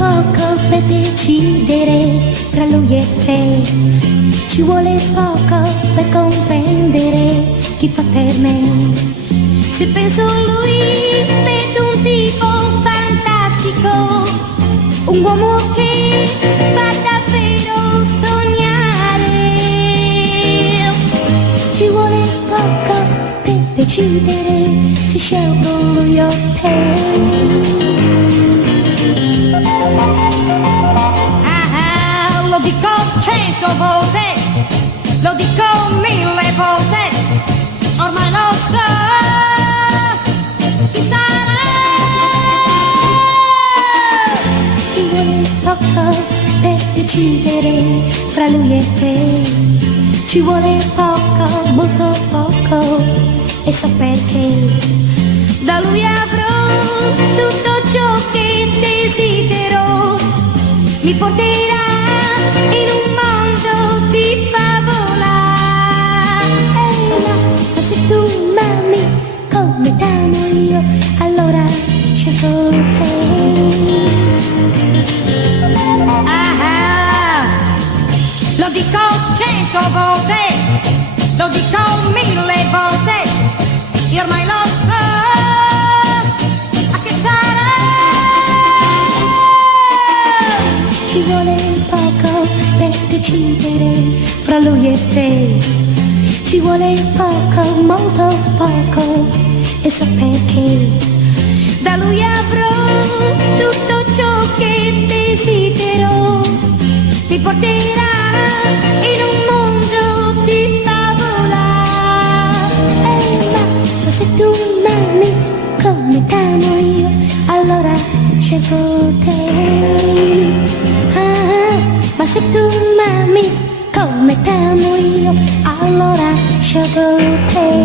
poco per decidere fra lui e te, ci vuole poco per comprendere chi fa per me. Se penso a lui vedo un tipo fantastico, un uomo che fa davvero sognare. Ci vuole poco per decidere se scelgo lui o te. Lo dico 100 volte, lo dico 1000 volte, ormai lo so chi sarà. Ci vuole poco per decidere fra lui e te, ci vuole poco, molto poco, e so perché. Da lui avrò tutto ciò che desidero, mi porterà in un mondo di favola. Ma se tu m'ami come t'amo io, allora scelgo te. Lo dico 100 volte, lo dico 1000 volte, io ormai lo so a che sarà. Ci vuole poco per decidere fra lui e te, ci vuole poco, molto poco, e so perché. Da lui avrò tutto ciò che desidero, mi porterà in un mondo di favola. Ma se tu m'ami come t'amo io, allora scelgo te. Ma se tu m'ami come t'amo io, allora scelgo te.